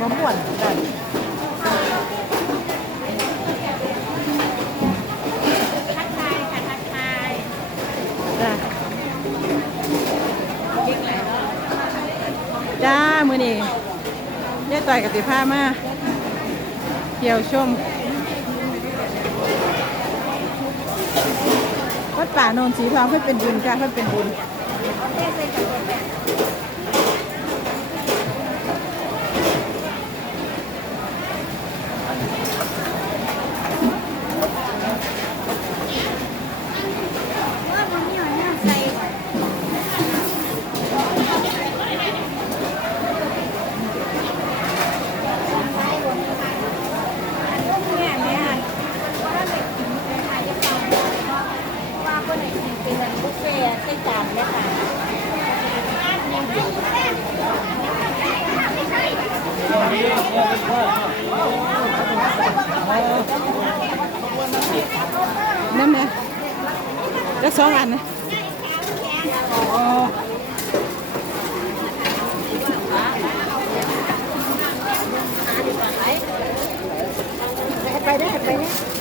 มะม่วนกันทักทายค่ะทักทายจ้าเรียกอะไรเนาะจ้ามือนี่เย่ต่อยกับติผ้ามาเกี่ยวชมวัดป่าโนนสีทองเพื่อเป็นบุญจ้าเพื่อเป็นบุญ ว่ามันมีหอยนางใส่เนี่ยเนี่ยว่าเราเลยกินไปขายจะฟังว่าคนไหนกินเป็นอะ ไรบุฟเฟ่ต์ใส่จานเลยค่ะนั่นนะแล้วสองอันนะอ๋อไปได้ไปได้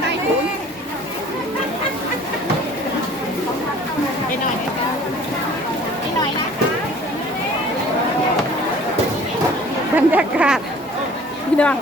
ใต้ถุนไปหน่อยนะคะไปหน่อยนะคะบรรยากาศพี่น้อง